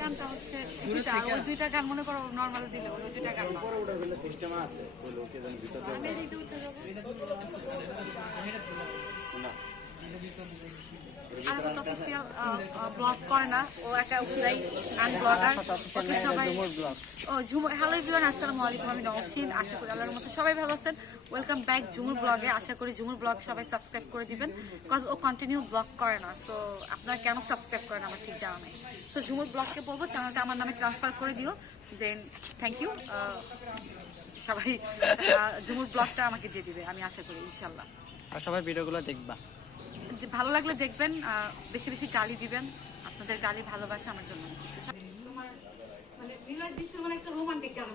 গানটা হচ্ছে দুইটা ওই দুইটা গান মনে করো নর্মাল দিলে ওই দুইটা গান না। পরে সিস্টেম আছে ওই লোকে যেন ভিতরে আমি এদিকে উঠে যাব। না আরাফাত অফিসিয়াল ব্লগ করে না। ও একটা উদয় গান ব্লগার ওকে সবাই ও ঝুমুর হ্যালো এভরিওয়ান আসসালামু আলাইকুম আমি নওশিন আশা করি আল্লাহর মতো সবাই ভালো আছেন। ওয়েলকাম ব্যাক ঝুমুর ব্লগে আশা করি ঝুমুর ব্লগ সবাই সাবস্ক্রাইব করে দিবেন বিকজ ও কন্টিনিউ ব্লগ করে না। সো আপনারা কেন সাবস্ক্রাইব করেন আমার ঠিক জানা নেই। সো ঝুমুর ব্লগকে বলব চ্যানেলটা আমার নামে ট্রান্সফার করে দিও। দেন থ্যাংক ইউ সবাই ঝুমুর ব্লগটা আমাকে দিয়ে দিবে আমি আশা করি ইনশাল্লাহ আর সবাই ভিডিওগুলো দেখবা। ভালো লাগলে দেখবেন বেশি বেশি গালি দিবেন। আপনাদের গালি ভালোবাসা আমার জন্য তোমার মানে মানে একটা রোমান্টিক গান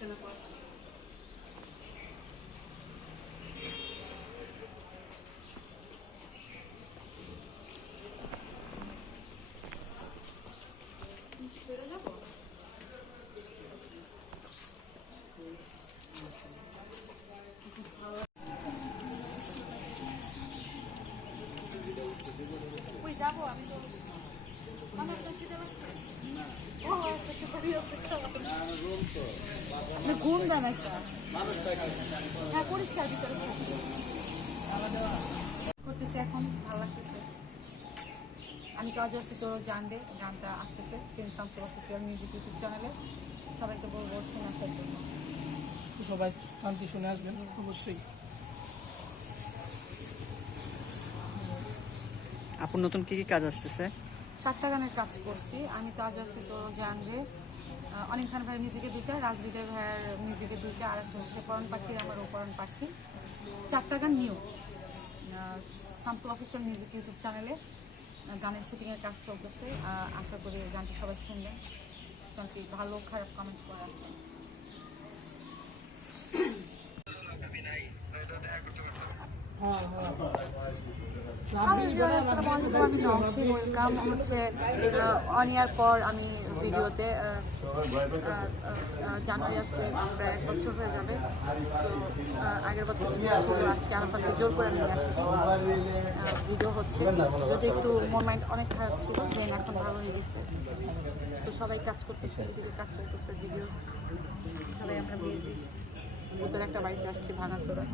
মনে হচ্ছিল ও যে এক্সপ্রেশন মানে হাসি হাসি গানের একটা হা- হা- হাসি দিত আর হাসি থাকতো একটা তো তো ঘুম দেন হ্যাঁ পরিষ্কার ভিতরে করতেছে এখন ভালো লাগতেছে। আমি কাজ আছি তো জানবে গানটা আসতেছে শামসুর অফিসিয়াল মিউজিক ইউটিউব চ্যানেলে সবাইকে বলব শুনে আসার জন্য। সবাই শান্তি শুনে আসবেন অবশ্যই। আপুর নতুন কি কি কাজ আসতেছে? চারটা গানের কাজ করছি। আমি কাজ আছে তো জানবে অনেক খান ভাইয়ের মিউজিকে দুইটা রাজবিদের ভাইয়ের মিউজিকে দুইটা আর একটা হচ্ছে করণ পাখির আমার উপরণ পাখি। চারটা গান new Shamsul officer music YouTube চ্যানেলে গানের শুটিংয়ের কাজ চলতেছে। আশা করি গানটি সবাই শুনবেন। ভালো খারাপ কমেন্ট করে রাখবেন ওয়েলকাম হচ্ছে অন ইয়ার পর আমি ভিডিওতে জানুয়ারি আসলে প্রায় এক বছর হয়ে যাবে। আগের বছর আজকে আরাফাতকে জোর করে নিয়ে আসছি। ভিডিও হচ্ছে, যদি একটু মন মাইন্ড অনেক খারাপ ছিল দেন এখন ভালো হয়ে গেছে। তো সবাই কাজ করতেছে ভিডিও কাজ চলতেছে ভিডিও সবাই আমরা বিজি ভিতরে একটা বাড়িতে আসছি, ভাঙাচোরা।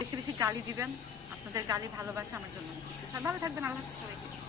বেশি বেশি গালি দিবেন। আপনাদের গালি ভালোবাসা আমার জন্য। ভালো থাকবেন আল্লাহ সবাইকে।